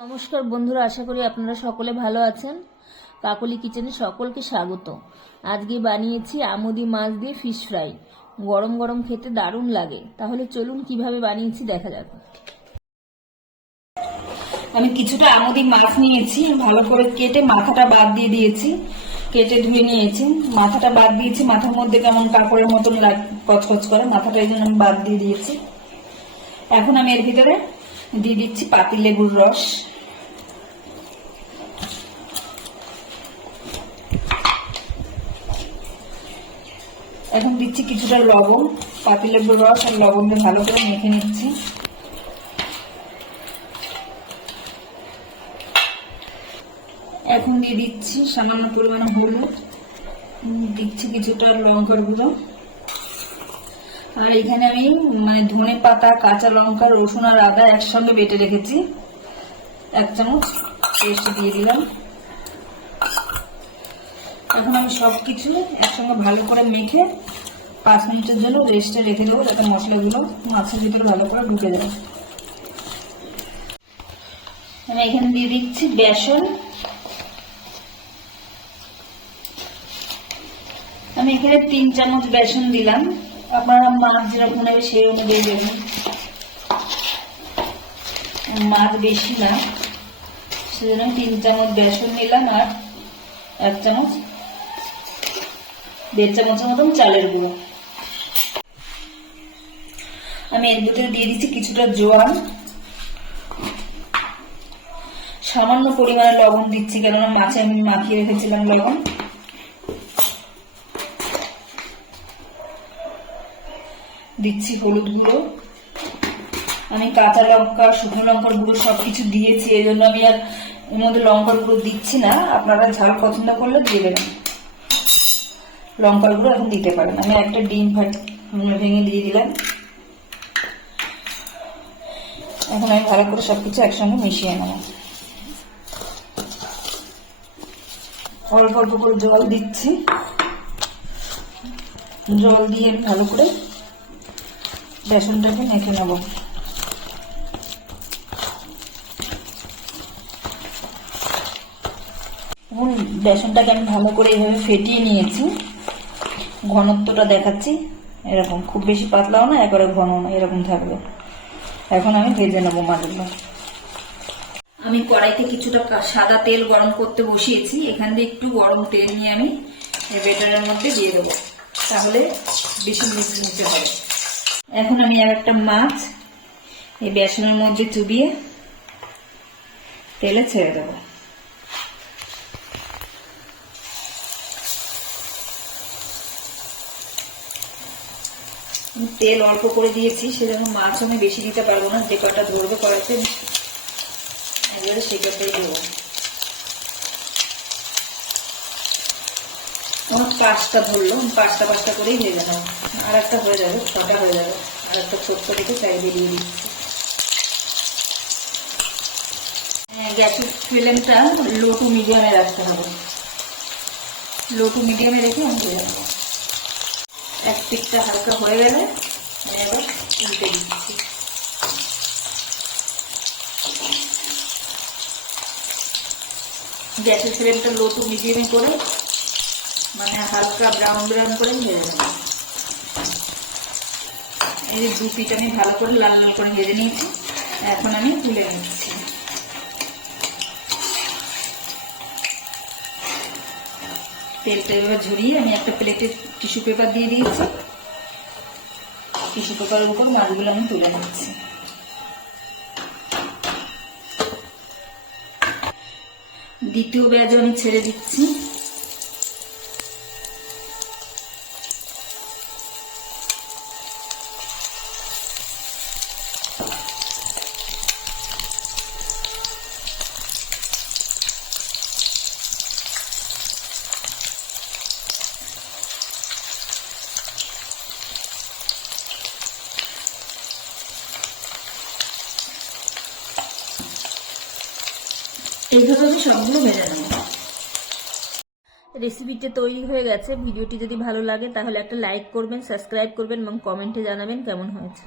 নমস্কার বন্ধুরা, আশা করি আপনারা সকলে ভালো আছেন। কাকলি কিচেনে সকলকে স্বাগত। আজকে বানিয়েছি আমুদি মাছ দিয়ে ফিশ ফ্রাই। গরম গরম খেতে দারুণ লাগে। তাহলে চলুন কিভাবে বানিয়েছি দেখা যাক। আমি কিছুটা আমুদি মাছ নিয়েছি, ভালো করে কেটে মাথাটা বাদ দিয়ে দিয়েছি। কেটে ধুয়ে নিয়েছি, মাথাটা বাদ দিয়েছি। মাথার মধ্যে কেমন কাপড়ের মতন কচকচ করে, মাথাটা এই জন্য আমি বাদ দিয়ে দিয়েছি। এখন আমি এর ভিতরে দিয়ে দিচ্ছি পাতিলেবুর রস। এখন দিচ্ছি কিছুটা লবণ। পাতিলেবুর রস আর লবণ দিয়ে ভালো করে মেখে নিচ্ছি। এখন দিয়ে দিচ্ছি সামান্য পরিমাণে হলুদ, দিচ্ছি কিছুটা লঙ্কার গুঁড়ো, আর এখানে আমি ধনে পাতা, কাঁচা লঙ্কা, রসুন আর আদা একসঙ্গে বেটে রেখেছি, 1 চামচ পেস্ট দিয়ে দিলাম। এখন আমি সবকিছু একসঙ্গে ভালো করে মেখে 5 মিনিটের জন্য রেস্টে রেখে দেবো, যাতে মশলাগুলো মাছের ভিতরে ভালো করে ঢুকে যাবে। আমি এখানে দিয়ে দিচ্ছি বেসন। আমি এখানে 3 চামচ বেসন দিলাম। আপনারা মাছ যেরকম নেবে সেই অনুযায়ী দেবেন, মাছ বেশি না, সেজন্য 3 চামচ বেসন নিলাম। আর 1 চামচ, 1.5 চামচের মতন চালের গুঁড়ো। আমি এর ভিতরে দিয়ে দিচ্ছি কিছুটা জোয়ান, সামান্য পরিমাণে লবণ দিচ্ছি, কেননা মাছে আমি মাখিয়ে রেখেছিলাম লবণ। দিচ্ছি হলুদ গুঁড়ো। আমি কাঁচা লঙ্কা, শুকনো লঙ্কার গুঁড়ো সবকিছু দিয়েছি, এই জন্য আমি আর এর মধ্যে লঙ্কার গুঁড়ো দিচ্ছি না। আপনারা ঝাল পছন্দ করলে দিয়ে দেবেন, লঙ্কার গুঁড়ো এখন দিতে পারেন। আমি একটা ডিম ভেঙে দিয়ে দিলাম। এখন আমি ভালো করে সবকিছু একসঙ্গে মিশিয়ে নেব। অল্প অল্প করে জল দিচ্ছি, জল দিয়ে আমি ভালো করে বেসনটাকে মেখে নেব। এখন বেসনটাকে আমি ভালো করে এইভাবে ফেটিয়ে নিয়েছি। ঘনত্বটা দেখাচ্ছি, এরকম, খুব বেশি পাতলাও না, একবারে ঘন না, এরকম থাকবে। এখন আমি ভেজে নেবো মাছগুলো। আমি কড়াইতে কিছুটা সাদা তেল গরম করতে বসিয়েছি। এখান দিয়ে একটু গরম তেল নিয়ে আমি এই বেটারের মধ্যে দিয়ে দেবো, তাহলে বেশি মিশমিশে হবে। এখন আমি আর একটা মাছ এই বেসনের মধ্যে চুবিয়ে তেলে ছেড়ে দেবো। তেল অল্প করে দিয়েছি, সেজন্য মাছ আমি বেশি দিতে পারবো না, যে কটা ধরবে কড়াইতে একবারে সে কটাই দেবো। আমার 5টা ধরলো, 5টা করেই ভেজে নেবো। আর একটা হয়ে যাবে, 6টা হয়ে যাবে। আর একটা ছোট্ট দিকে চাইলে দিয়ে দিচ্ছি। গ্যাসের ফ্লেমটা লো টু মিডিয়ামে রাখতে হবে। লো টু মিডিয়ামে রেখে আমি ভেজে নেবো। এক পিঠটা হালকা হয়ে গেলে আমি এবার উল্টে দিচ্ছি। গ্যাসের ফ্লেমটা লো টু মিডিয়ামে করে হালকা ব্রাউন ব্রাউন করে ভেজে নেব। এই যে 2 পিঠ আমি ভালো করে লাল লাল করে ভেজে নিয়েছি। এখন আমি তুলে নিচ্ছি। তেলটা এবার ঝরিয়ে আমি একটা প্লেটে টিস্যু পেপার দিয়ে দিয়েছি। টিস্যু পেপারের উপর মাছগুলো আমি তুলে নিচ্ছি। দ্বিতীয় ব্যাচও আমি ছেড়ে দিচ্ছি। এইভাবে আমি সবগুলো ভেজে নেব। রেসিপিটা তৈরি হয়ে গেছে। ভিডিওটি যদি ভালো লাগে তাহলে একটা লাইক করবেন, সাবস্ক্রাইব করবেন এবং কমেন্টে জানাবেন কেমন হয়েছে।